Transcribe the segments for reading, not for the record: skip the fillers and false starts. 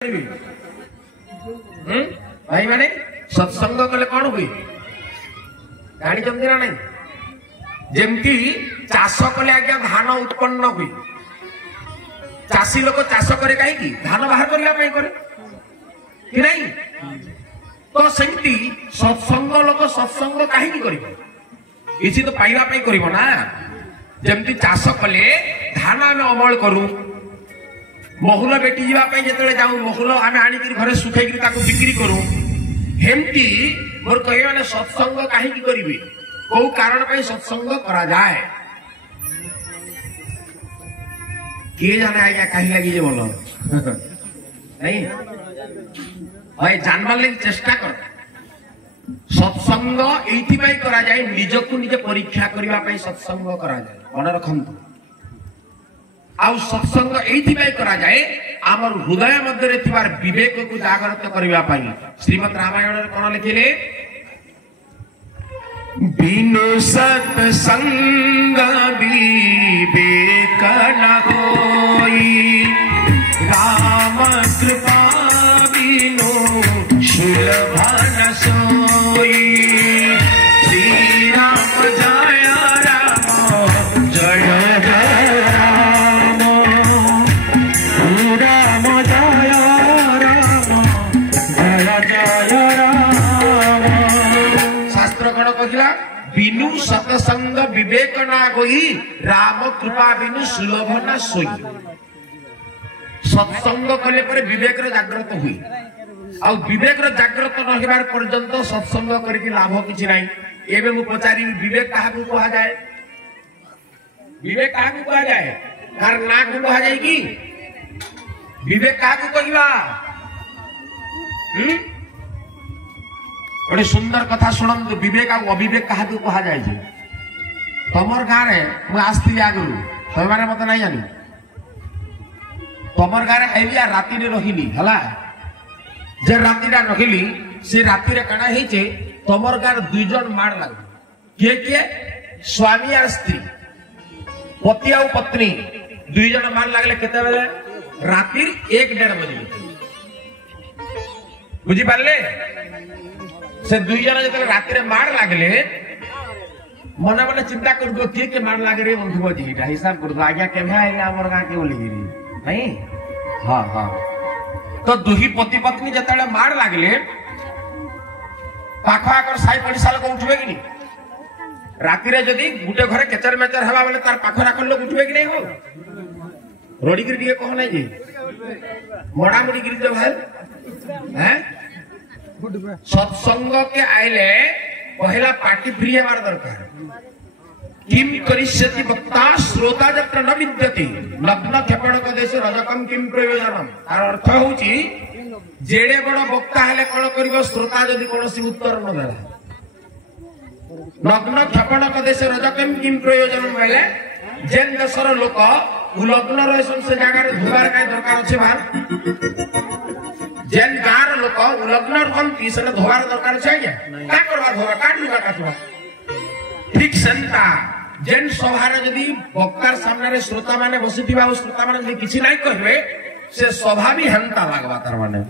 भाई माने सत्संग कले कौन हुई गाड़ी जमती ना नहीं जेमती चाष कले आज्ञा धान उत्पन्न हुई चाषी लोक चाष करे कहीं धान बाहर करने करे कि नहीं तो सेमती सत्संग लोक सत्संग कहीं किसी तो पाइबा कर ना जमती चाष कले धान आम अमल करूं महुल बेटी जावाई जो जाऊ महुल आम आनिक घरे सुखै बिक्री करूं हेमती मोर कह मैंने सत्संग कहीं करी कौ कारण पर सत्संग करा जाए किए जाने आज्ञा कहीं लगी जे बोलो नहीं भाई जानवर लगे चेष्टा कर सत्संग ये करा जाए निजक निजे परीक्षा करने सत्संग करा जाए मन रखु आउ सत्संग ये करा जाए आमर हृदय मध्य विवेक को जागृत करने श्रीमद रामायण कौन लिखिले बिनु सत्संग विवेक न होई राम कृपा बिनु सुलभ न सोई श्री राम जय राम जय जय राम राम जय राम जय जय राम शास्त्र कौन कहला बिनु सत्संग विवेक ना होई राम कृपा बिनु सुलभ ना सोई सत्संग कले पर विवेक जागृत हुई आ विवेक जागृत नहिबार पर्यंत सत्संग करके लाभ किछि नाही एबे मु पचारी विवेक काहा को कहा जाए विवेक काहा को कहा जाए कार ना को कहा जाए की विवेक काहा को कहिबा बड़ी सुंदर कथा सुनंतु विवेक आ अविवेक काहा को कहा जाए जे तमर गां रे मु आस्ती आगु तमे माने मते नाही जानी तमर गां रे आइलिया राती रे रहिली हला जे राती रा रहिली से राती रे कणा हेचे तमर गां रे दुई जन मार लाग के स्वामी और स्त्री पति और पत्नी दुई जन मार लागले केते बेले राती 1:30 बजे बुझी पारले से दुई जन जब राति रे मार लागले मने मने चिंता करबो के मार लागे रे बंधु जी हिसाब करबो आज्ञा केभे आइले हमर गां के बोली नहीं हां हां तो दुही पति पत्नी जतले मार लागले पाखा आकर साई पड़िसा लोग उठबे कि नहीं राति रे जदी गुटे घरे केचर मेचर हवा बेले तार पाखा राखल लोग उठबे कि नहीं हो रोडी गिरी दिए कहो नहीं जी मोड़ा मोड़ी गिरी जो भाई हैं सत्संग के आइले पहला पार्टी फ्री हमार दरकार किम करिष्यति वक्ता श्रोता जत्र न विद्यते नग्न क्षपणक देश रजकम किम प्रयोजनम तार अर्थ होची जेडे बड़ वक्ता हेले कोन करिवो श्रोता जदी कोनसी उत्तर न देला नग्न क्षपणक देश रजकम किम प्रयोजनम हेले जेन देशर लोक उलग्न रहसन से जगह रे धुबार काय दरकार अछि बाहर जेन गार लोक उलग्न रहंती से धोबार दरकार छै क्या का करबा धोबा काटलुगा काटबा ठीक संता जेन सभारे जदी वक्तार सामने रे श्रोता माने बसिथिबा ओ श्रोता माने जदी किछि नाही कहबे से सभा भी हंता लागबा तार माने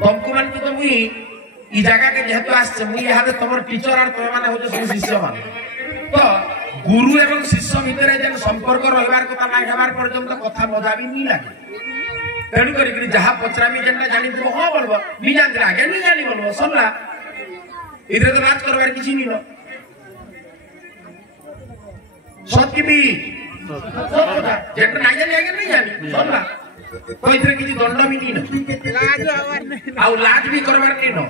तुमको मान के तो मुई ई जगह के जेहेतु आछे मुई यहां तमर टीचर और तमे माने होजे सब शिष्य मान तो गुरु एवं शिष्य भितरे जेन संपर्क रहबार कथा नाही हेबार पर्यंत कथा मजा भी नहीं लागे तेणु करी जहा पचरामी जेनटा जानी तो हां बोलबो नी जानते आगे नी जानी बोलबो सरला इधर तो राज करबार किछि नी न सत्य भी जेनटा नाही जानी आगे नहीं जानी सरला तो इधर किछि दंड भी नी न लाज आवार नहीं आ लाज भी करबार नी न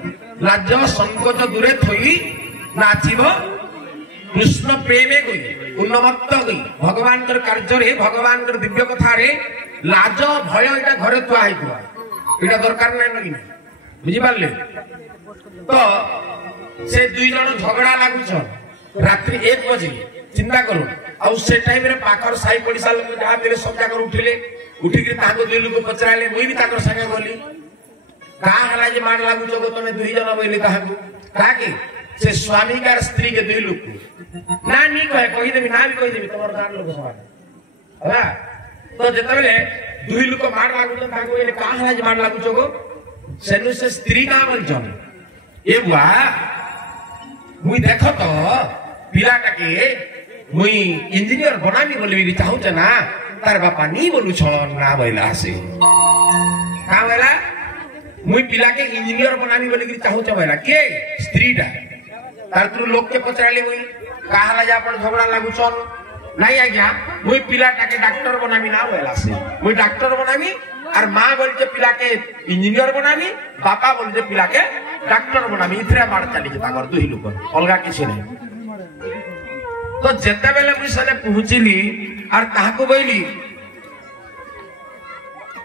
लाज संकोच दूरे थई नाचिबो कृष्ण प्रेमे गई उन्नमत्त गई भगवान कर कार्य रे भगवान कर दिव्य कथा रे लाज भय एटा घरे तुआ आइतबा एटा दरकार नै बुझी पारले तो से दुई जण झगड़ा लागु छ रात्रि 1 बजे चिंता करू आ से टाइम रे पाखर साई पड़िसा लोग जहा तेरे सब जाकर उठिले उठी के ताको दुई लोग पचराले मुई भी ताकर संगे बोली का हला जे मार लागु छ तमे दुई जण बोली ताको का के से स्वामी का स्त्री के दुई लोग ना नी कहे कहि देबी ना भी कहि देबी तमर गान लोग समान हला तो जेतबेले दुई लोक मार लागुछन ताको एले काहला जे मार लागुछो गो सेनु से स्त्री ना बोलछन ए बुआ मुई देखो तो पिलाटाके मुई इंजीनियर बनामी बोलबी चाहू छ ना तार बापा नी बोलु छ ना बोला से का बोला मुई पिला के इंजीनियर बनामी बोली चाहू छ बोला के स्त्रीटा तार तू लोग के पचराले मुई काहला जा पर झगड़ा लागु छन नहीं आज्ञा मुई पिलाटाके डॉक्टर बनामी ना बोला से मुई डॉक्टर बनामी और मां बोल के पिला के इंजीनियर बनामी बापा बोल के पिला के डॉक्टर बनामी इथरे मार चली जे ताकर दुई लोक अलगा किसी नहीं तो जेते बेले मुई सने पहुंचली और ताहाको बोली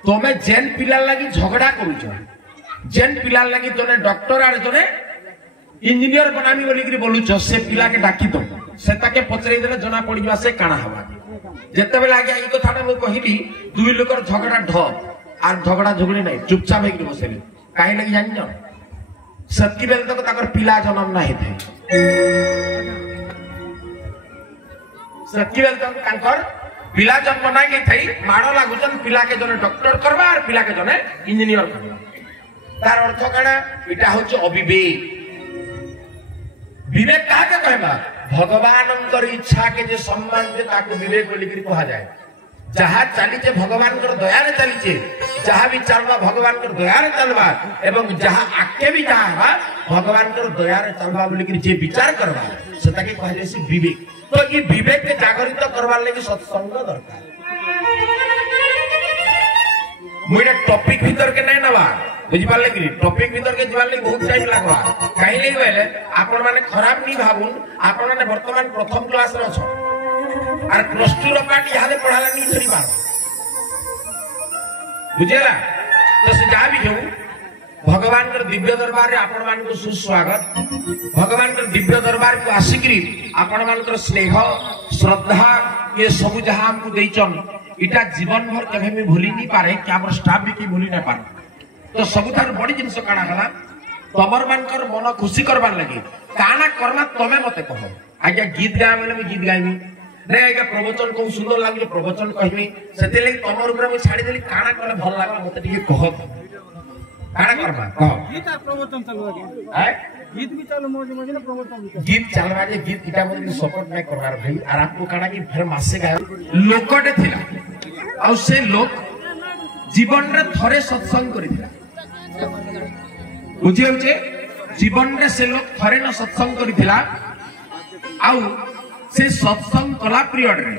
तोमे जेन पिला लागि झगड़ा करूछ जेन पिला लागि तोने डॉक्टर आर तोने इंजीनियर बनामी बोली कि बोलुछ से पिला के डाकी दो से ताके पचरै देले जना पड़ी जा से काना हवा जेते बेले आगे ई कथाटा मु कहिली दुई लोकर झगड़ा ढ और झगड़ा झगड़ी नहीं चुपचाप हेकि बसेली काहे लागि जानि न सत्की बेले तक ताकर पिला जन्म नाही थे सत्की बेले तक ताकर पिला जन्म नाही थई माडो लागुचन पिला के जने डॉक्टर करबा और पिला के जने इंजीनियर करबा तार अर्थ काना इटा होछ अविवेक विवेक काके कहबा भगवानकर इच्छा के जे सम्मान जे ताको विवेक बोली करी कहा जाए जहा चली जे भगवान कर दया रे चली जे जहा भी चलबा भगवान कर दया रे चलबा एवं जहा आके भी जाबा भगवान कर दया रे चलबा बोली करी जे विचार करबा से ताके कहा जाय से विवेक तो ये विवेक के जागृत करवार लागि सत्संग दरकार मुइरा टॉपिक भीतर के नै नबा बुझि पाले कि टॉपिक भीतर के जीवन लागि बहुत टाइम लागबा काहे लागि कहले आपण माने खराब नी भाबुन आपण माने वर्तमान प्रथम क्लास रे छ और प्लस 2 रो पार्टी हाले पढ़ाला नी छरी बार बुझेला तो से जा भी जाऊ भगवान कर दिव्य दरबार रे आपण मान को सुस्वागत भगवान कर दिव्य दरबार को आसिकरी आपण मान कर स्नेह श्रद्धा ये सब जहां हमको देइचन इटा जीवन भर कभी भी भूली नहीं पारे कि हमर स्टाफ भी की भूली ना पारे तो सबुठार बड़ी जिनस काना हला तमर मानकर मन खुशी करबार लगी काना करना तमे मते कहो आज्ञा गीत गाय बेले मैं गीत गाइबी नै आज्ञा प्रवचन को सुंदर लागले प्रवचन कहबी सेते लागि तमर ऊपर मैं छाड़ी देली काना करले भल लागला मते ठीक कह काना करबा कह गीत आ प्रवचन चलबा है गीत भी चलो मोज मोज ना प्रवचन गीत चलबा जे गीत इटा मते सपोर्ट नै करबार भाई और आपको काना की फिर मासे गाय लोकटे थिला आ से लोक जीवन रे थरे सत्संग करिथिला बुझे होचे जीवन रे से लोग थरे न सत्संग करिथिला आउ से सत्संग कला पीरियड रे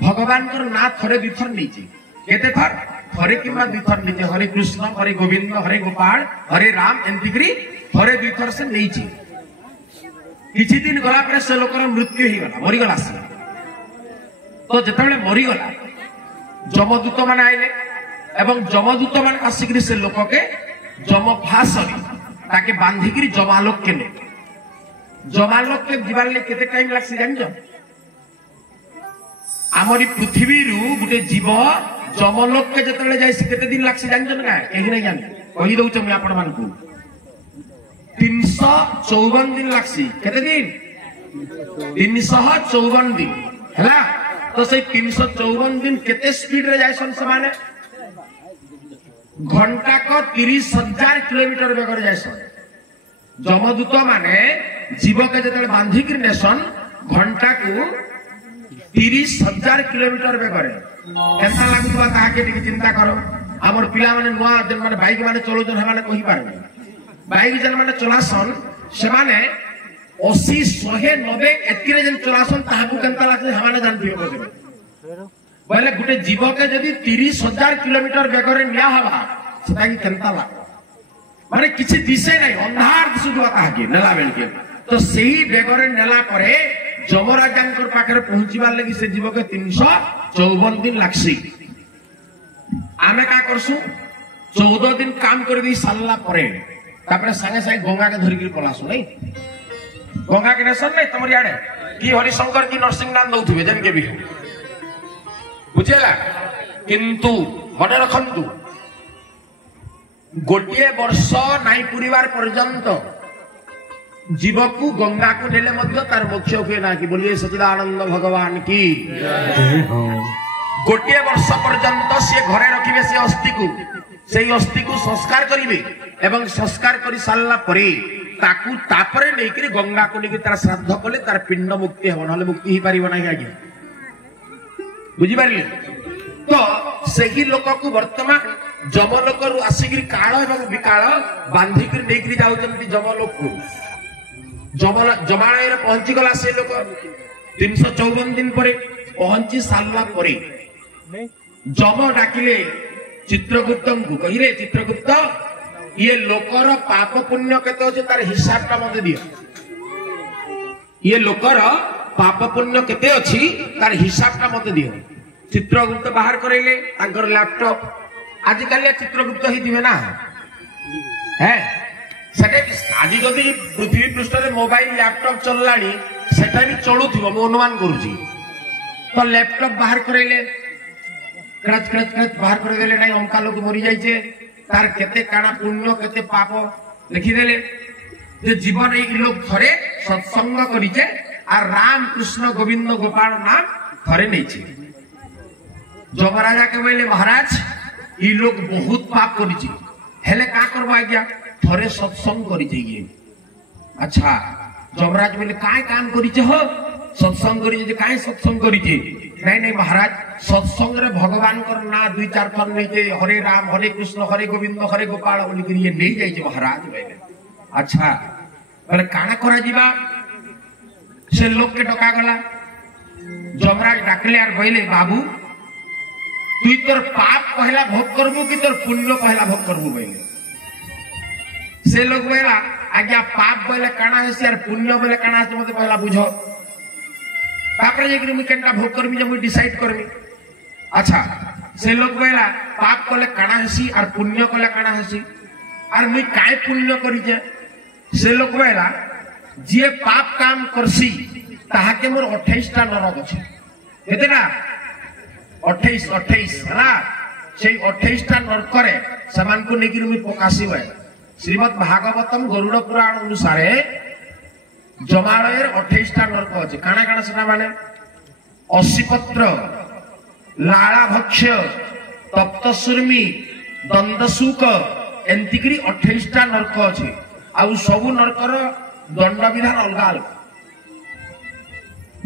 भगवान कर ना थरे दिथर नीचे केते थर थरे किमा दिथर नीचे हरे कृष्ण हरे गोविंद हरे गोपाल हरे राम एंतिग्री थरे दिथर से नीचे किछि दिन गला पर से लोकर मृत्यु ही गला मरि गला से तो जतबेले मरि गला जमदूत माने आइले एवं जमदूत मान आसिकरी से लोक के जम फासरी ताके बांधिकरी जमालोक के ने जमालोक के जीवन ले केते टाइम लागसी जानि जो आमरी पृथ्वी रु गुटे जीव जमलोक के जतले जाय से केते दिन लागसी जानि जो ना एही नै जानि कहि दउ छ मैं आपण मान को 354 दिन लागसी केते दिन 354 दिन हला तो से 354 दिन केते स्पीड रे जायसन समाने घंटा को 30,000 किलोमीटर बेगर जायसन जमदूत माने जीव के जतले बांधिक नेसन घंटा को 30,000 किलोमीटर बेगर केसा लागुबा ताके टिके चिंता करो हमर पिला माने नुआ जन माने बाइक माने चलो जन हमाने कहि पारबे बाइक जन माने चलासन से माने 80 100 90 एतिरे जन चलासन ताहाकु केनता लागसे हमाने जानथिबे बजबे बोले गुटे जीव के जदी 30,000 किलोमीटर बेगरे निया हवा सेटा की केनता ला माने किछि दिसे नै अंधार दिसुवा ताहाके नेला बेल के तो सेही बेगरे नेला परे जमराजांकर पाखरे पहुंचीबार लागि से जीव के 354 दिन लागसी आमे का करसु 14 दिन काम कर दी सालला परे तापरे संगे संगे गंगा के धरि के पलासु नै गंगा के नेसन नै तमर याडे की हरिशंकर की नरसिंहनाथ दउथिबे जन के भी बुझेला किंतु मन रखंतु गोटे वर्ष नाई परिवार पर्यंत जीव को गंगा को नेले मध्य तार मोक्ष हुए ना कि बोलिए सच्चिदानंद भगवान की गोटे वर्ष पर्यंत सी घरे रखिबे से अस्थि को संस्कार करिवे एवं संस्कार कर सारा तापर नहीं गंगा को लेकिन तार श्राद्ध कले तार पिंड मुक्ति हम ना मुक्ति ही पारिब ना आज्ञा बुझिपारे तो सही लोक को वर्तमान जमलोक रु आसिक काल एवं विकाल बांधिक नहीं जाऊँच जमलोक को जमालय पहुंची गला से लोक 354 दिन पर पहुंची सारा पर जम डाकिले चित्रगुप्त को कहिले चित्रगुप्त ये लोकर पाप पुण्य केते अछि तार हिसाब टा मते दियो ये लोकर पाप पुण्य केते अछि तार हिसाब टा मते दियो चित्रगुप्त बाहर करैले तांकर लैपटॉप आज काली चित्रगुप्त ही दिवे ना है सेटे आज जदि पृथ्वी पृष्ठ रे मोबाइल लैपटॉप चललानी सेटा भी चलुथिबो मो अनुमान करूची तो लैपटॉप बाहर करैले क्रच क्रच क्रच बाहर कर देले नहीं हमका लोग मरी जाइए तार केते काना पुण्य केते पाप लिखिदेले जे जीवन एक लोग थरे सत्संग करिचे और राम कृष्ण गोविंद गोपाल नाम थरे नैछे जमराजा के बोले महाराज ई लोग बहुत पाप करिचे हेले का करबो आज्ञा थरे सत्संग करिचे ये अच्छा जमराज बोले काय काम करिचे हो सत्संग करिचे जे काय सत्संग करिचे नहीं नहीं महाराज सत्संग रे भगवान कर ना 2-4 थन नहीं हरे राम हरे कृष्ण हरे गोविंद हरे गोपाल बोलिक ये नहीं जाइए महाराज बोले अच्छा बोले काना करा जीवा से लोग के डका गला जमराज डाकले यार बोले बाबू तू तोर पाप पहला भोग करबू कि तोर पुण्य पहला भोग करबू बोले से लोग बोला आज्ञा पाप बोले काना है यार पुण्य बोले काना है मते पहला बुझो तापर जे कि केनटा भोग करमी जे मु डिसाइड करमी अच्छा से लोग बोला पाप कोले काना हसी और पुण्य कोले काना हसी और मुई काय पुण्य करी जे से लोग बोला जे पाप काम करसी ताहा के मोर 28 टा नरक अछि केतेना 28 हला सेई 28 टा नरक रे समान को नेकी मुई पकासी बय श्रीमद् भागवतम गरुड़ पुराण अनुसार जमालय 28 टा नरक अछि काना काना सेना माने असीपत्र लाला भक्ष्य तप्त सुर्मी दंदसूक एंतिकरी 28 टा नरक अछि आउ सबु नरकर दंड विधान अलगा अलग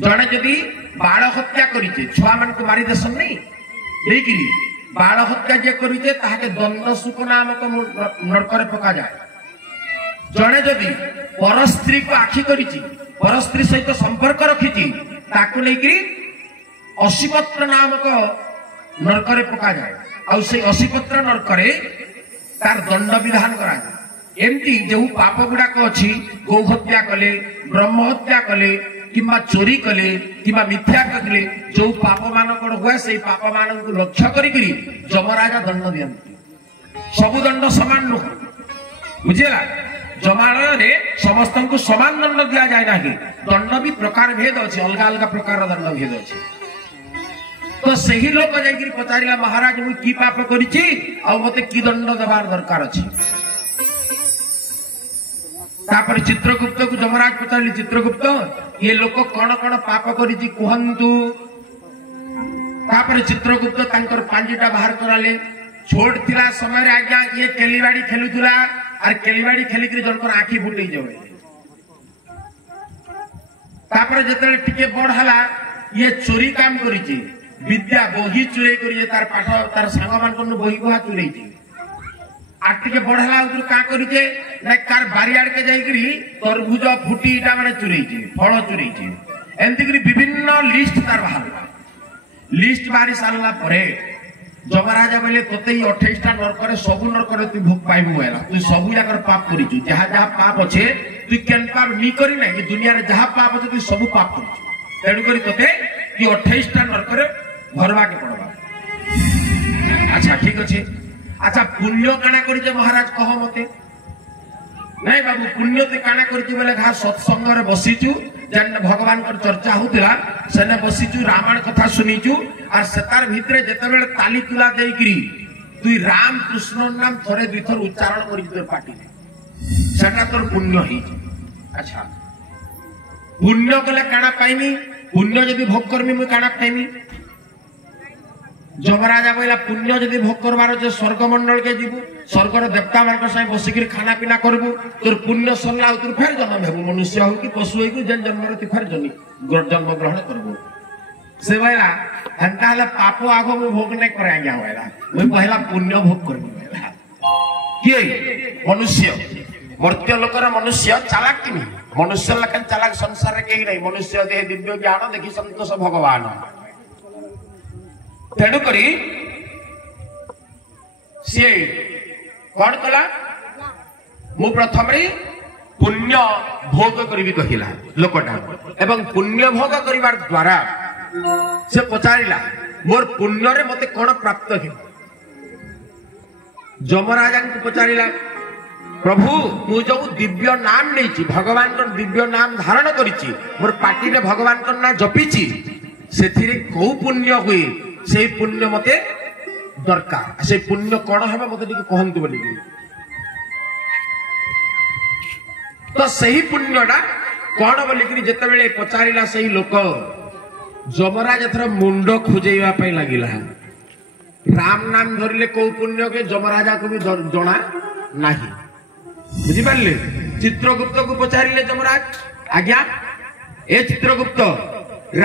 जने जदि बाल हत्या करिते छुआ मान को मारी देसन नहीं देकिरी बाल हत्या जे करिते ताहाके दंदसूक नामक नरक रे पका जाय जने जदि पर स्त्री को आखि करिछि पर स्त्री सहित संपर्क रखिछि ताकु लेकरी असीपत्र नामक नरक रे पका जाए आउ से असीपत्र नरक रे तार दंड विधान करा जाए एमती जो पाप गुड़ाक अछि गौ हत्या कले ब्रह्म हत्या कले किंबा चोरी कले किंबा मिथ्या कले जो पाप मानक हुए से पाप मानक को लक्ष्य करी जमराजा दंड दियंती सबु दंड समान नुह बुझेला जमालय रे समस्त को समान दंड दिया जाए ना कि दंड भी प्रकार भेद अच्छे अलग अलग प्रकार दंड भेद अच्छे तो सही लोक जाइए पचारा महाराज मुझे की पाप करिछि आ मते की दंड देवार दरकार अछि तापर चित्रगुप्त को जमराज पचारि चित्रगुप्त ये लोक कौन कौन पाप करिछि कहंतु तापर चित्रगुप्त तांकर पांजीटा बाहर कराले छोट थिला समय रे आज्ञा ये केलीबाड़ी खेलुथुला और केलीबाड़ी खेलिक जनकर आखि फुटई जाए तापर जतले टिके बड़ हला ये चोरी काम करिछि विद्या बही चुरे करिए तार पाठ तार सांग मान को बही बहा चुरई थी आटिके बढ़ला उधर का करिजे ना कार बारियाड़ के जाई करी तरबुज फुटी इटा माने चुरई थी फल चुरई थी एंती करी विभिन्न लिस्ट तार बाहर लिस्ट बारी सारला परे जमराजा बोले तते 28 टा नरक रे सबु नरक रे तू भोग पाइबु होला तू सबु जाकर पाप करिछु जहा जहा पाप अछि तू केन पाप नी करी नै कि दुनिया रे जहा पाप अछि तू सबु पाप करिछु तेडु करी तते कि 28 टा नरक रे भरवा के पड़वा अच्छा ठीक अच्छे अच्छा पुण्य काना करिजे महाराज कह मते नहीं बाबू पुण्य ते काना करिजे बोले घा सत्संग रे बसिचु जन भगवान कर चर्चा होतिला सेने बसिचु रामायण कथा सुनिचु और सेतार भितरे जेतेबेले ताली तुला देइकरी तू राम कृष्ण नाम थरे दुई थर उच्चारण करि तोर पाटी सेटा तोर पुण्य ही अच्छा पुण्य कले काना पाइमी पुण्य यदि भोग करमी मु काना पाइमी যমরাজা কইলা পুণ্য যদি ভোগ করবার আছে স্বর্গমন্ডল কে যাবু স্বর্গর দেবতা মান সাথে বসিকি খানা পিনা করবু তোর পুণ্য সরলা তোর ফের জন্ম হেবু মনুষ্য হও কি পশু হইকু যেন জন্মরে তুই ফের জন্ম গ্রহণ করবু से भाईला हंता हला पापो आगो मु भोग नहीं करे आज्ञा भाईला मु पहला पुण्य भोग करबी भाईला किए मनुष्य मर्त्य लोकर मनुष्य चालाक किनी मनुष्य लखन चालाक संसार रे केही नहीं मनुष्य देह दिव्य ज्ञान देखि संतोष भगवान तेणु करी से कौन कला मु प्रथम रे पुण्य भोग करबी कहिला लोकटा एवं पुण्य भोग करिवार द्वारा से पचारिला मोर पुण्य रे मते कोन प्राप्त हे जमराजा को पचारिला प्रभु मु जो दिव्य नाम नैची भगवान को दिव्य नाम धारण करिची मोर पाटी रे भगवान को नाम जपिची सेथिरे को पुण्य हुई से पुण्य मते दरकार से पुण्य कोन हबे मते टिके कहंतु बोली तो सही पुण्यडा कोन बोली कि जते बेले पचारिला सही लोक जमराज एथर मुंड खोजेवा पई लागिला राम नाम धरिले को पुण्य के जमराजा को भी जणा नाही बुझी पारले चित्रगुप्त को पचारिले जमराज आज्ञा ए चित्रगुप्त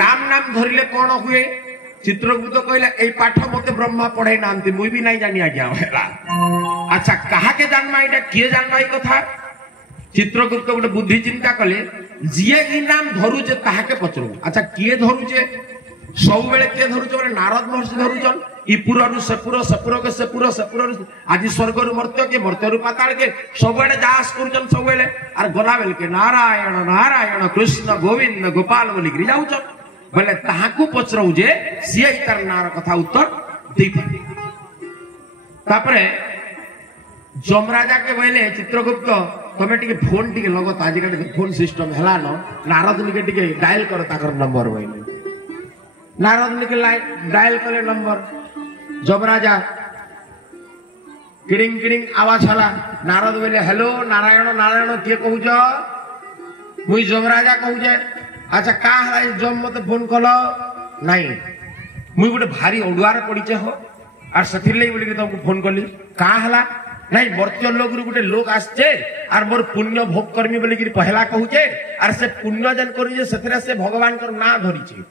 राम नाम धरिले कोन हुए चित्रगुप्त कहला ए पाठ मते ब्रह्मा पढ़ाई नांती मुई भी नहीं जानी आज्ञा होला अच्छा कहा के जानमा एटा किए जानमा ई कथा चित्रगुप्त गोटे बुद्धि चिंता कले जिए ई नाम धरुचे ताहाके पचरू अच्छा किए धरुचे सब बेले के धरुचे माने नारद महर्षि धरुचन ई पुररु सपुर सपुर के सपुर सपुर आदि स्वर्गरु मर्त्य के मर्त्यरु पाताल के सब बेले दास करजन सब बेले आर गला बेले के नारायण नारायण कृष्ण गोविंद गोपाल बोली गिरी जाउचन बोले ताहाकू पचरौ जे सिए तार नार कथा उत्तर देई पारे तापरे जमराजा के बोले चित्रगुप्त तमे टिके फोन टिके लगत आजिकल फोन सिस्टम हला न नारद निके टिके डायल कर ताकर नंबर बोले नारद निके डायल करे नंबर जमराजा किडिंग किडिंग आवाज हला नारद बोले हेलो नारायण नारायण के कहूज मुई जमराजा कहूजे अच्छा का हला जम मते फोन कलो नहीं मुई गोटे भारी ओडुआर पड़ीचे हो और सथिर लई बोली के तुमको फोन करली का हला नहीं मर्त्य लोग गोटे लोक आसचे और मोर पुण्य भोग करमी बोली कि पहला कहूचे और से पुण्य जन करी से से भगवान कर ना धरीचे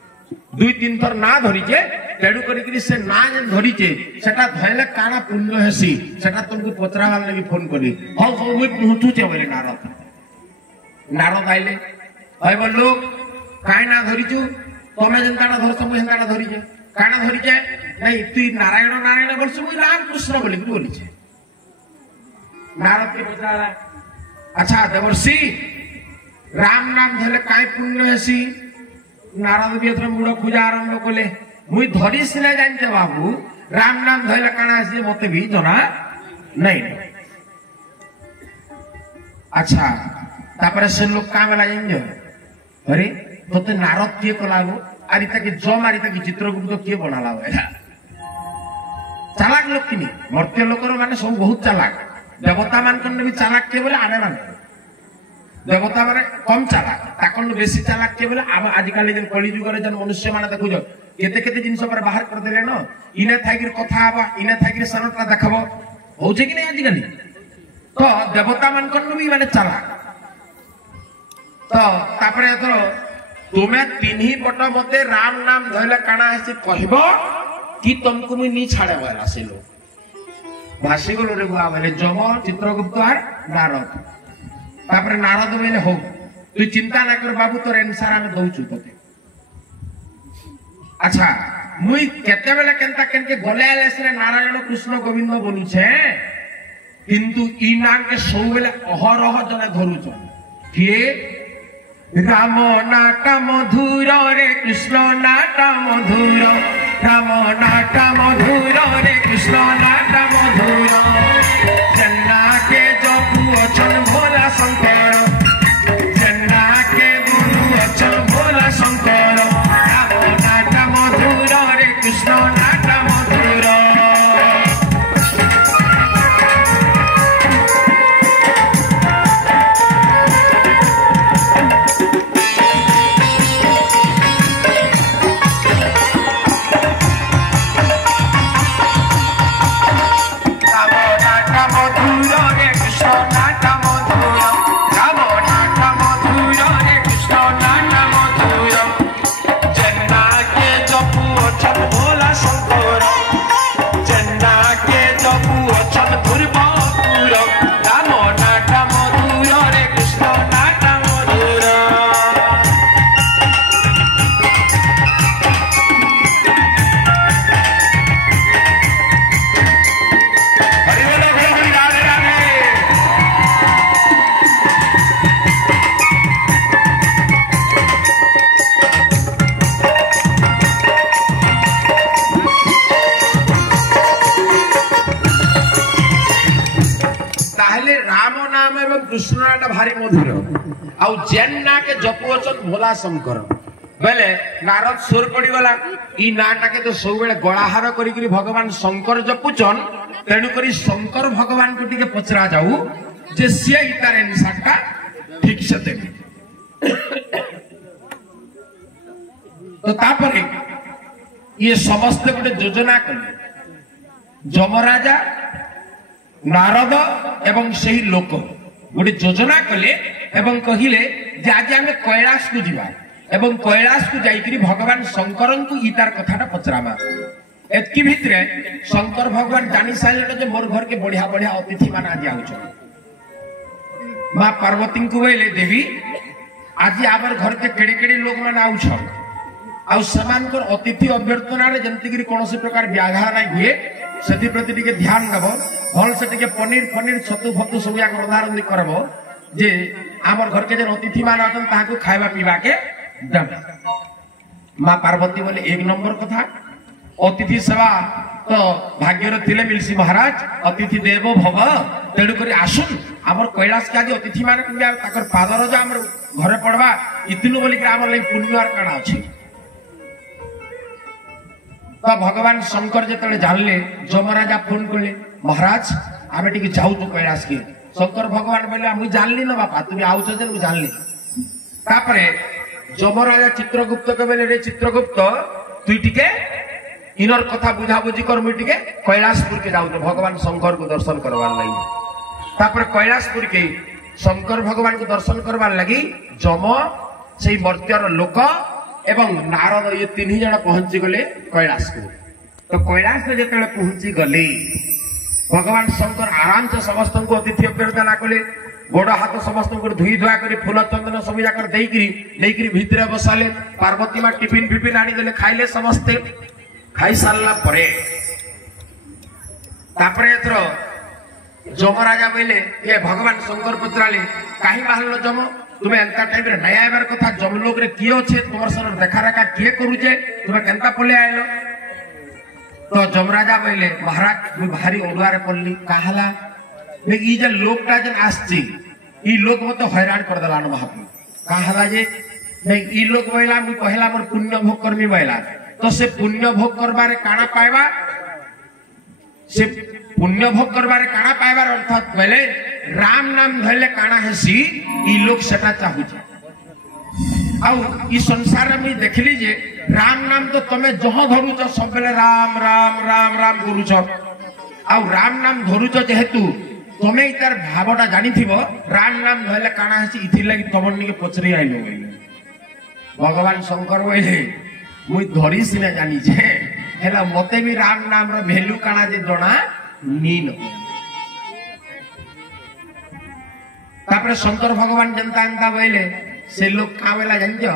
दुई तीन थर ना धरीचे तेडु करी से ना जन धरीचे सेटा धइले काना पुण्य हेसी सेटा तुमको पचरावार लगी फोन करी हो हो मुई पहुंचुचे बोले नारद नारद आइले हय बोल लोग काई ना धरीचु तमे जनताना धरस मु हेंताना धरीचे काना धरीचे नहीं तू नारायण नारायण बोलस मु राम कृष्ण बोली बोलीचे नारद के पचराला अच्छा देवर्षि राम नाम धले काय पुण्य हेसी नारद भी एथर मुड़ खोजा आरंभ कले मुई धरी सिना जानते बाबू राम नाम धले काना हेसी मते भी जना नहीं अच्छा तापर से लोग का बेला जान अरे तोते नारद के कलागो आरिता के जो मारिता के चित्रगुप्त के बनाला है चालाक लोक किनी मर्त्य लोकर माने सब बहुत चालाक देवता मान भी चालाक के बोले आने मान देवता माने कम चालाक ताकन बेसी चालाक के बोले आजिकल जन कली जुग रे जन मनुष्य माने देखुज केते केते जिंस पर बाहर कर देले न इने थागिर कथा आबा इने थागिर सरलता देखबो होजे कि नहीं आजिकल तो देवता मान भी माने चालाक तो तापरे तो तुम्हें तिन्ही पट मते राम नाम धइले काना हेसी कहबो कि तुमको मुई नी छाड़े वाला से लोग भाषी गलो रे बुआ बोले जम चित्रगुप्त और नारद तापर नारद बोले हो तू चिंता ना कर बाबू तोर आंसर हम दउछु तते अच्छा मुई केते बेले केनता केनके गले आले से नारायण कृष्ण गोविंद बोलु छे किंतु ई नाम के सब बेले अहरह जने धरुछ के राम नाट मधुर रे कृष्ण नाट मधुर राम नाट मधुर रे कृष्ण नाट मधुर चन्ना के जपु अचन भोला शंकर चन्ना के गुरु अचन भोला शंकर राम नाट मधुर रे कृष्ण नाट मधुर मधुर मधुर राम नाटा मधुर रे कृष्ण नाटा मधुर हरि बोल हरि राधे राधे राम नाम एवं कृष्ण नाम भारी मधुर आउ जेन ना के जपुअछन भोला शंकर बेले नारद सुर पड़ी गला ई नाटा के तो सब बेले गलाहार करी करी भगवान शंकर जपुचन तेणु करी शंकर भगवान को टिके पचरा जाऊ जे से इतार आंसर टा ठीक से देबे तो तापरे ये समस्त गोटे योजना कले जमराजा नारद एवं सही लोक गोटे योजना कले एवं कहिले जे आज आम कैलाश को जीवा एवं कैलाश को जाइकरी भगवान शंकर को इतार कथाटा पचरामा एतकी भितरे शंकर भगवान जानी सारे जे मोर घर के बढ़िया बढ़िया अतिथि मान आज आउछ मां पार्वती को बोले देवी आज आमर घर के केड़े केड़े लोग मान आउछ आ समान कर अतिथि अभ्यर्थना रे जंती गिरी कोनोसी प्रकार व्याघात नै हुए सेति प्रति टिके ध्यान देबो भल से टिके पनीर फनीर छतु फतु सब या रंधारंधी करबो जे आमर घर के जे अतिथि मान आछन ताहाको खाइबा पीबा के दम मां पार्वती बोले एक नंबर कथा अतिथि सेवा तो भाग्यर थिले मिलसी महाराज अतिथि देवो भव तेणु करी आसुन आमर कैलाश के आज अतिथि मान ताकर पादर जो आमर घरे पड़वा इतनु बोली कि आमर लागि पुण्य आर काना अछि तो भगवान शंकर जो जानले जमराजा फोन कले महाराज आम टी जाऊ तो कैलाश के शंकर भगवान बोले मुझे जानली ना बापा तुम आउच मुझे जानली तापरे जमराजा चित्रगुप्त के बोले रे चित्रगुप्त तुई टिके इनर कथा बुझा बुझी कर मुझे टिके कैलाशपुर के जाऊ भगवान शंकर को दर्शन करवार लगी तापरे कैलाशपुर के शंकर भगवान को दर्शन करवार लगी जम से मर्त्यर लोक एवं नारद ये तीन जन पहुंची गले कैलाश को तो कैलाश में जो पहुंची गले भगवान शंकर आराम से समस्त को अतिथि अभ्यर्थना कले गोड़ हाथ समस्त को धुई धुआ कर फूल चंदन सब जाकर देकरी भितर बसाले पार्वती माँ टिफिन फिफिन आनी देले खाइले समस्ते खाई सारला परे तापरे एथर जमराजा बोले ये भगवान शंकर पचराले कहीं बाहर जम तुम्हें एंता टाइम रे नया आबार कथा जमलोक रे किए अच्छे तुम सर देखा रेखा किए करुचे तुम्हें केनता पले आइलो तो जमराजा बोले महाराज मुझे भारी ओडुआरे पड़ली कहला ई जे लोकटा जन आसची ई लोक मते हैरान कर देला न महाप्रभु कहला जे ई लोक बोला मु कहला मोर पुण्य भोग करमी बोला तो से पुण्य भोग करबारे काना पाइबा से पुण्य भोग करबारे काना पाइबार अर्थात बोले राम नाम धरले काना हेसी ई लोक सेटा चाहू आउ ई संसार में देखली जे राम नाम तो तमे जहां धरुच सब बेले राम राम राम राम करूछ आउ राम नाम धरुच जेहेतु तमे इतार भावटा जानी थिबो राम नाम धरले काना हेसी इथि लागि तमन्नी के पचरी आइलो भगवान शंकर बोले मुई धरी सिने जानी जे हेला मते भी राम नाम रो वैल्यू काना जे जणा नीन तापरे शंकर भगवान जनता अंता बोले से लोग कावेला जानजो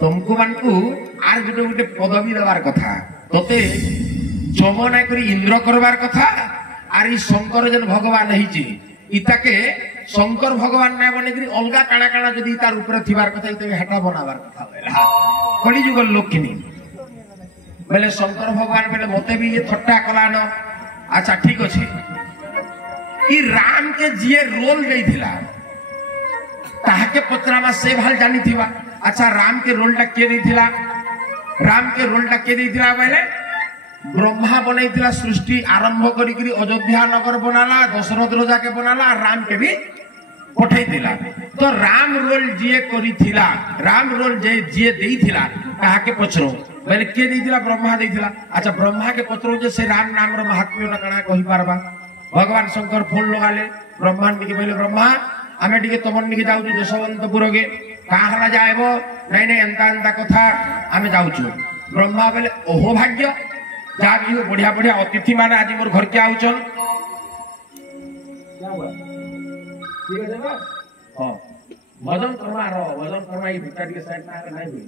तुमको मानकू आर गुटे गुटे पदवी देवार कथा तोते जम ना करी इंद्र करवार कथा आर ई शंकर जन भगवान हिची इताके शंकर भगवान ना बने करी अलगा काना काना जदी तार ऊपर थिबार कथा इते हेटा बनावार कथा बोला कली जुगल लोक किनी बोले शंकर भगवान बोले मते भी ये थट्टा कलानो अच्छा ठीक अछि ई राम के जिए रोल गईथिला ताके पत्रामा से भाल जानी थिबा अच्छा राम के रोलटा के देथिला राम के रोलटा के देथिला बोले ब्रह्मा बनैथिला सृष्टि आरंभ करी करी अयोध्या नगर बनाला दशरथ राजा के बनाला राम के भी पठै दिला तो राम रोल जिए करी थिला राम रोल जे जिए देथिला ताके पछरो बोले के देथिला ब्रह्मा देथिला अच्छा ब्रह्मा के पछरो जे से राम नाम रो महात्म्य न कणा कहि पारबा भगवान शंकर फोन लगाले ब्रह्मांड के बोले ब्रह्मा आमे टिके तमन्नी के जाउछु जशवंतपुर के काहला जायबो नहीं नहीं अंता अंता कथा आमे जाउछु ब्रह्मा बोले ओहो भाग्य जहाँ भी हो बढ़िया बढ़िया अतिथि माने आज मोर घर के आउचन वजन करमा ये भितर के साइड में नहीं हुई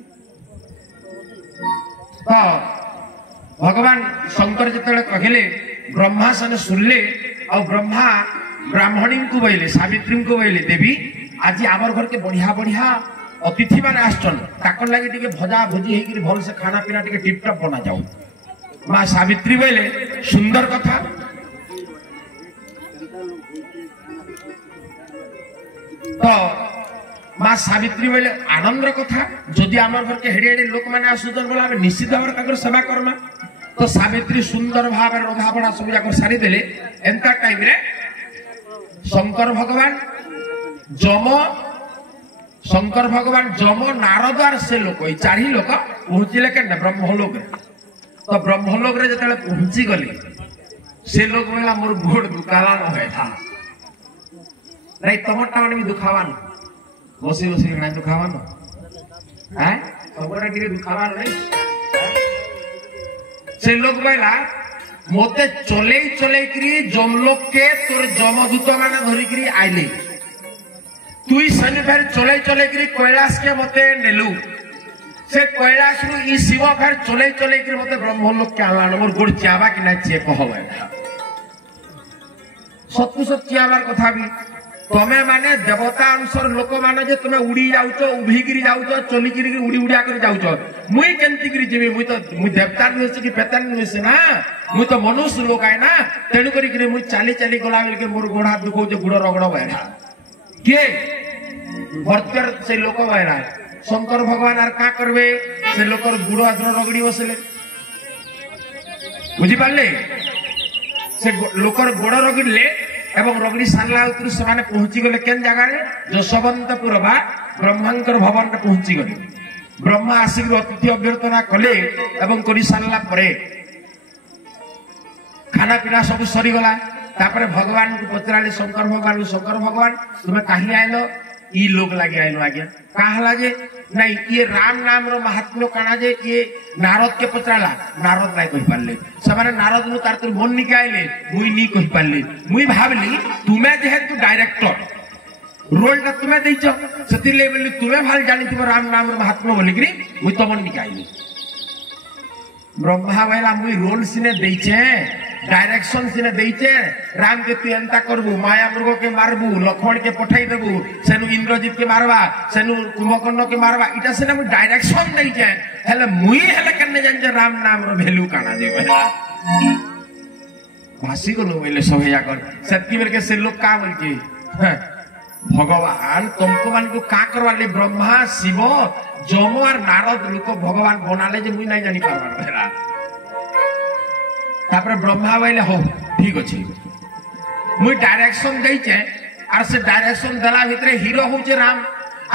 तो भगवान शंकर जिते कहले ब्रह्मा सने सुनले और ब्रह्मा ब्राह्मणी को बोले सावित्री को बोले देवी आज आमर घर के बढ़िया बढ़िया अतिथि माने आसन ताकर लगे टिके भजा भुजी हेकि भल से खाना पीना टिके टिप टप बना जाऊ मां सावित्री बोले सुंदर कथा तो मां सावित्री बोले आनंदर कथा जदि आमर घर के हेडे हेडे लोक माने आसुदन बोला हम निश्चित भाव ताकर सेवा करमा तो सावित्री सुंदर भाव रंधाबढ़ा सब जाकर सारी देले एंता टाइम रे शंकर भगवान जम नारद आर से लोक चारि लोक पहुंचले के ब्रह्मलोक तो ब्रह्मलोक रे जतले पहुंची गले से लोग बोला मोर गोड़ दुखाला न होय था नहीं तमटा भी दुखावान बसी बसी नहीं दुखावान हैं सबरे टिके दुखावान नहीं से लोग बोला मोते चले चले करी जमलोक के तोर जमदूत माने धरि करी आइले तुई सने फेर चले चले करी कैलाश के मते नेलु से कैलाश रु ई शिव फेर चले चले करी मते ब्रह्मलोक के आला मोर गोड़ चाबा कि ना चे कहबे सत्तु सत्याबार कथा भी तमे माने देवता अनुसार लोक माने जे तुमे उड़ी जाउचो उभी गिरी जाउचो चली गिरी उड़ी उड़िया कर जाउचो मुई केंती गिरी जेबी मुई देवता नुसे कि पेतन नुसे ना मुई तो मनुष्य लोक आय ना तेनु करी गिरी मुई चाली चाली गला बेल के मोर गोड़ हाथ दुखो जे गुड़ रगड़ बैठा के भर्तर से लोक बैठा शंकर भगवान आर का करबे से लोकर गुड़ हाथ रगड़ी बसले बुझी पाले से लोकर गोड़ रगड़ले एवं रगड़ी सारला उतरु से माने पहुंची गले केन जगह रे जशवंतपुर बा ब्रह्मांकर भवन रे पहुंची गले ब्रह्मा आसिक अतिथि अभ्यर्थना कले एवं करी सारला परे खाना पीना सब सरी गला तापरे भगवान को पचराले शंकर भगवान तुम्हें कहीं आइलो ई लोग लगे आइलो आगे कहा लागे नहीं ये राम नाम रो महात्म्य काना जे ये नारद के पचराला नारद नहीं कहि पारले समाने नारद नु तार तो मन निके आइले मुई नी कहि पारले मुई भाबली तुमे जेहेतु डायरेक्टर रोल ता तुमे देइछो सती ले बोली तुमे भाल जानि तुम राम नाम रो महात्म्य बोली करी मुई तो मन निके आइली ब्रह्मा वाला मुई रोल सिने देइछे डायरेक्शन सिने देइछे राम के तू एंता करबू माया मृग के मारबू लक्ष्मण के पठाई देबू सेनु इंद्रजीत के मारबा सेनु कुंभकर्ण के मारबा इटा सिने मुई डायरेक्शन देइछे हेले मुई हेले कन्ने जान जे राम नाम रो वैल्यू काना देबे भासी को लो बोले सब या कर सत्य बेर के से लोग का बोलके भगवान तुमको मान को का करवाले ब्रह्मा शिव जम और नारद लोक भगवान बनाले जे मुई नहीं जानि पारबा हेरा तापर ब्रह्मा बोले हो ठीक अच्छे मुई डायरेक्शन देइछे आर से डायरेक्शन देला भितरे हीरो होचे राम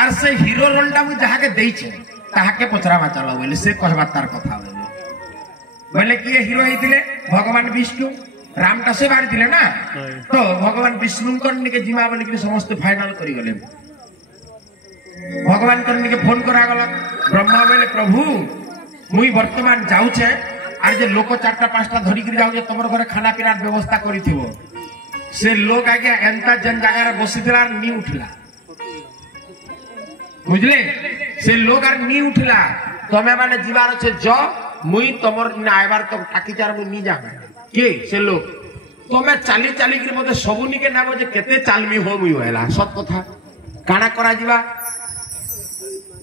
आर से हीरो रोलटा मुई जहा के देइछे ताहा के पचरावा चलो बोले से कहबा तार कथा बोले कि हीरो हिथिले भगवान विष्णु रामटा से बाहर दिले ना तो भगवान विष्णु करने के जिमा बोले कि समस्त फाइनल करी गले भगवान करने के फोन करा गला ब्रह्मा बोले प्रभु मुई वर्तमान जाउछे आर जे लोक चारटा पांचटा धरी कर जाउ जे तमर घरे खाना पीना व्यवस्था करिथिबो से लोक आगे एंता जन जगह रे बसितला नी उठला बुझले से लोक आर नी उठला तमे माने जीवार छे ज मुई तमर न आइबार तो टाकी चार मुई नी जा के से लोक तमे चाली चाली कर मते सबुनी के नाम जे केते चालमी हो मुई होइला सत कथा काना करा जीवा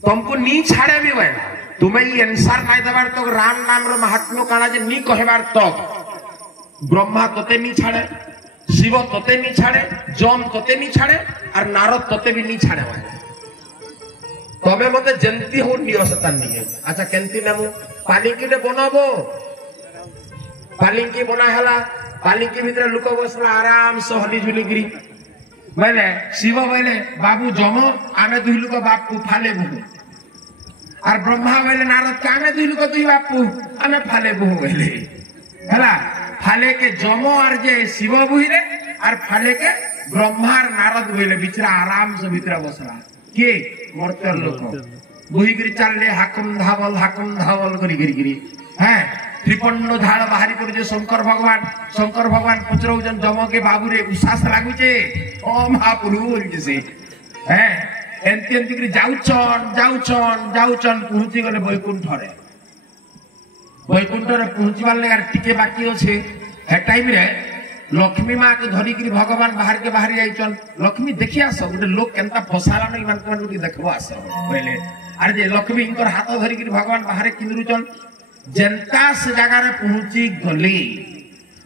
तुमको नी छाड़े भी होइला तुम्हें ये आंसर नहीं देवार तो राम नाम रो महात्म्य काना जे नी कहबार तो ब्रह्मा तोते नी छाड़े शिव तोते नी छाड़े जम तोते नी छाड़े और नारद तोते भी नी छाड़े तमे मते जंती हो नियो सतान नी अच्छा केंती नामु पालिंकी ने बनाबो पालिंकी बना हला पालिंकी भीतर लुक बसला आराम से हली झुली गिरी मैंने शिव बोले बाबू जम आमे दुई लुक बाप को फाले बुहु और ब्रह्मा बोले नारद के आमे दुई लुक दुई बापू आमे फाले बुहु बोले हला फाले के जम और जे शिव बुहिरे और फाले के ब्रह्मा और नारद बोले बिचरा आराम से भीतर बसला के मर्तर लोक बुही गिरी चलले हाकुम धावल करी गिरी गिरी हैं त्रिपन्न झाड़ बाहरी कर शंकर भगवान पचरौन जम के बाबू रे उसास लगुचे ओ महाप्रभु से हैं एंती एंती जाऊन पहुंची गले बैकुंठ पहुंचवार लगे टिके बाकी अच्छे हे टाइम रे लक्ष्मी माँ को धरिक भगवान बाहर के बाहर जाइछन लक्ष्मी देखी आस गोटे लोक केनता फसाला नहीं मान देखो आस कहले अरे जे लक्ष्मी इनकर हाथ धरिक भगवान बाहर किंदुचन जनता से जगह रे पहुंची गले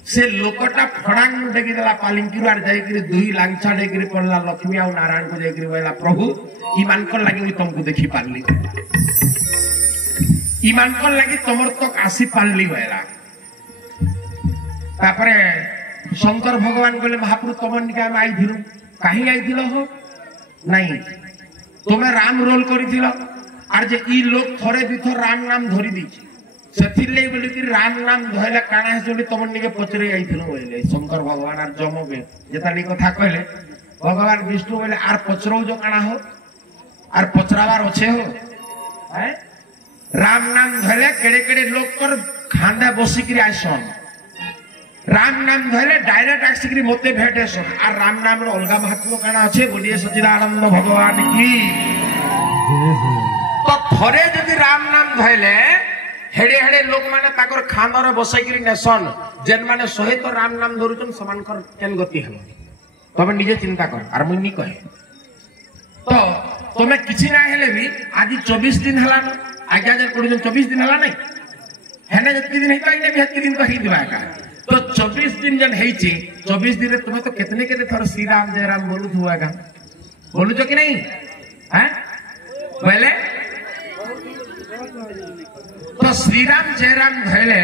से लोकटा फड़ांग डेगी देला पालिंकी आर जाइकरी दुही लांछा डेगी पड़ला लक्ष्मी आ नारायण को जाइकरी बोला प्रभु ईमान को लागि तुमको देखी पारली ईमान को लागि तमर तक आसी पारली बोला तापरे शंकर भगवान बोले महाप्रभु तुम निका आई थिलु कहीं आई थिलो हो नहीं तुम्हें राम रोल करिथिलो आर जे ई लोग थरे दिथर राम नाम धरि दिछि सेथिर ले बोली कि राम नाम धइला काना है जोली तुम निके पचरे आई थिलो बोले शंकर भगवान आर जम के जेताली कथा कहले भगवान विष्णु बोले आर पचरौ जो काना हो आर पचरावार अच्छे हो हैं राम नाम धइले केड़े केड़े लोग कर खांदा बसिकरी आइसन राम नाम धरले डायरेक्ट आसिक मते भेटे सब और राम नाम रो अलगा महत्व काना अच्छे बोलिए सच्चिदानंद भगवान की तो थरे जदि राम नाम धरले हेडे हेडे लोक माने ताकर खांदर बसैकरी नेसन जेन माने सहित तो राम नाम धरुचन समान कर केन गति हलो तबे निजे चिंता कर आर मुनी कहे तो तमे किछि ना हेले भी आज 24 दिन हला न आज्ञा जे कोडिन 24 दिन हला नहीं हेने जति दिन हेता इने भी दिन तो ही दिबा का तो 24 दिन जन है 24 दिन तुम्हें तो कितने के थोड़ा श्री राम जय राम बोलू हुआ बोलू जो कि नहीं है बोले तो श्री राम जय राम धैले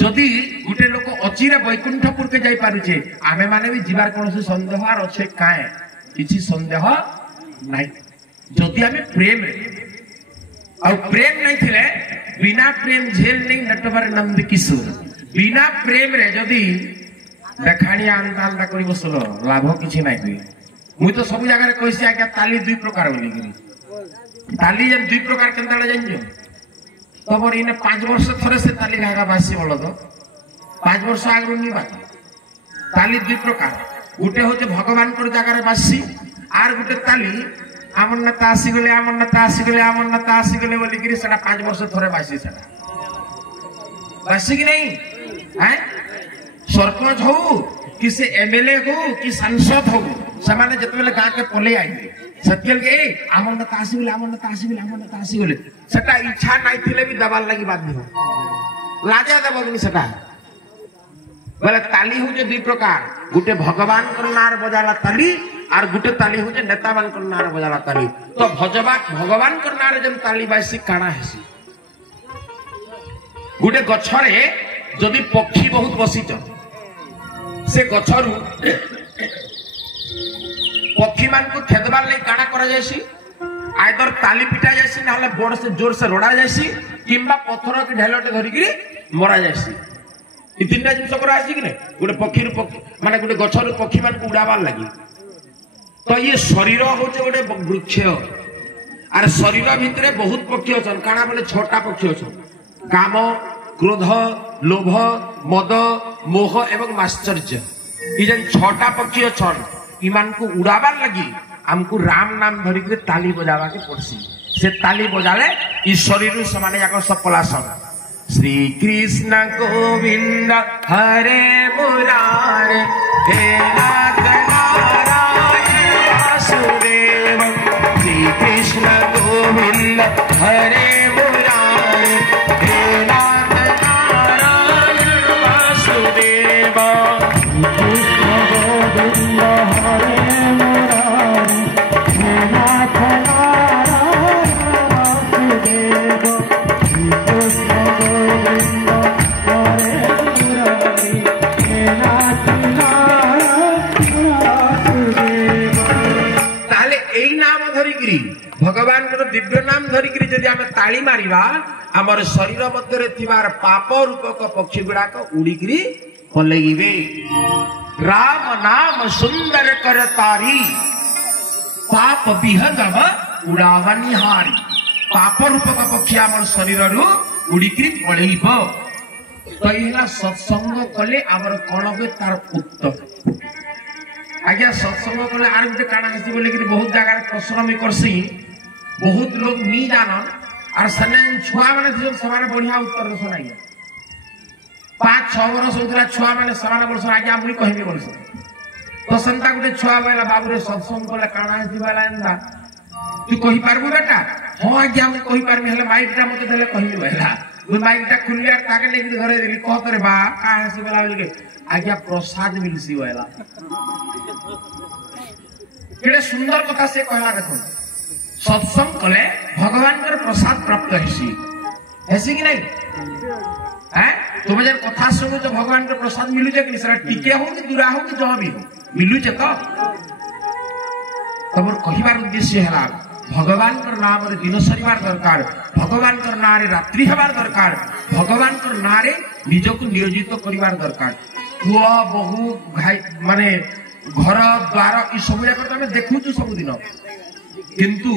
जदि गोटे लोक अचिरे बैकुंठपुर के जाई पारुचे आमे माने भी जीवार कोनोसी संदेह आर अच्छे काए किछि संदेह नहीं जदि आमे प्रेम और प्रेम नहीं थिले बिना प्रेम झेल नहीं नटवर नंद किशोर बिना प्रेम रे जदि देखाणिया अंतालता करी बसलो लाभ किछि नाही हुई मुई तो सब जगह रे कहिसी आज्ञा ताली दुई प्रकार बोली गिरी ताली जे दुई प्रकार केनता जानजो तबर इने 5 वर्ष थरे से ताली गागा बासी बोलो तो 5 वर्ष आगु नी बात ताली दुई प्रकार गुटे होते भगवान को जगह रे बासी आर गुटे ताली आमन नेता आसी गले आमन नेता आसी गले आमन नेता आसी गले बोली गिरी सेटा 5 वर्ष थरे बासी सेटा बासी कि नहीं हैं सरपंच हो कि से एमएलए हो कि सांसद हो समाने जतबेले गां के पले आइले सत्यल के आमन नेता आसी गले आमन नेता आसी गले आमन नेता आसी गले सेटा इच्छा नाही थिले भी दबाल लागि बाध्य हो लाजा दबगनी सेटा बोले ताली हो जे दुई प्रकार गुटे भगवान कर नार बजाला ताली आर गुटे ताली हो जे नेता मान कर नार बजाला ताली तो भगवान कर नार जन ताली बासी काना हेसी गुटे गछरे जदि पक्षी बहुत बसीच से गछरु पक्षी मान को खेदबार ले काना करा जायसी आइदर ताली पिटा जायसी नाले बोर्ड से जोर से रोड़ा जायसी किंबा पत्थर के ढेलटे धरिकरी मरा जायसी ई तीनटा जिंस करा आसी कि नै गुटे पक्षी माने गुटे गछरु पक्षी मान को उड़ाबार लागि तो ये शरीर होचे गुटे वृक्ष आर शरीर भितरे बहुत पक्षी अछन काना बोले 6टा पक्षी अछन काम क्रोध लोभ मद मोह एवं माश्चर्य ये 6टा पक्षी अछन ईमान को उड़ाबार लगी हमको राम नाम धरिक ताली बजावा के पड़सी से ताली बजाले ई शरीर समाने जाक सब पलासन श्री कृष्ण गोविंद हरे मुरारे हे नाथ नारायण वासुदेव श्री कृष्ण गोविंद हरे मुरारे हे नाथ नारायण वासुदेव कृष्ण गोविंद हरे मुरारे हे नाथ नारायण वासुदेव कृष्ण गोविंद हरे मुरारे हे नाथ नारायण वासुदेव ताले एई नाम धरिकरी भगवान दिव्य नाम धरिकरी जदि आमे ताली मारिबा हमर शरीर मध्य रे थिबार पाप रूपक पक्षी गुड़ाक उड़ीकरी पलैबे राम नाम सुंदर कर तारी पाप विहगव उड़ावनिहारी पाप रूपक पक्षी हमर शरीर रु उड़ीकरी पलैब तो ये सत्संग कले आमर कौन हुए तार उत्तर आज्ञा सत्संग कले आर गोटे काना हेसी बोले कि बहुत जगह प्रश्न भी करसी बहुत लोग नी जान और सने छुआ माने जो समान बढ़िया उत्तर दे सुनाई 5-6 वर्ष होतरा छुआ माने समान बोल आज्ञा मुई कहबी बोल तो संता गोटे छुआ बेला बाबू रे सत्संग कले काना हेसी बेला एंदा तू कहि पारबो बेटा हां आज्ञा मु कहि पारबी हले माइक टा मते देले कहबी बेला मु माइक टा खुलिया ताके लेके घरे देली कह करे बा का हेसी बेला बोले आज्ञा प्रसाद मिलसी बेला केड़े सुंदर कथा से कहला देखो सत्संग कले भगवान कर प्रसाद प्राप्त हेसी कि नहीं हैं तुम जब कथा सुनो तो भगवान के प्रसाद मिलु जे कि सरा टिके हो कि दूरा हो कि जहाँ भी हो मिलु जे तो तमर कहिबार उद्देश्य हला भगवान कर नाम रे दिन सरीबार दरकार भगवान कर नाम रे रात्रि हेबार दरकार भगवान कर नाम रे निज को नियोजित करिबार दरकार पुआ बहु भाई माने घर द्वार ई सब जाक तमे देखुछु सब दिन किंतु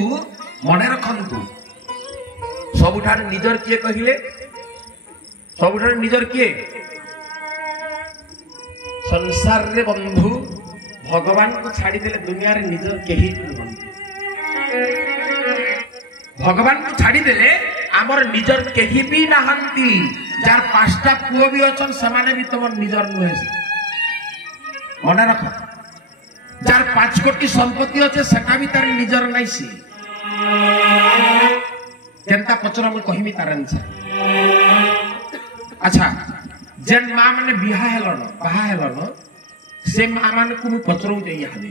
मने रखंतु सबुठार निजर किए कहिले सबुठार निजर किए संसार रे बंधु भगवान को छाड़ी देले दुनिया रे निजर केही भगवान को छाड़ी देले आमर निजर केही भी नाहंती जार 5टा पुओ भी अछन समाने भी तमर निजर नुहे मने रख जार 5 कोटी संपत्ति अच्छे सेटा भी तार निजर नहीं सी केनता पचरा मु कहिमी तार आंसर अच्छा जेन मां माने बिहा हेलन बाहा हेलन से मां माने को पचरौ दे यादे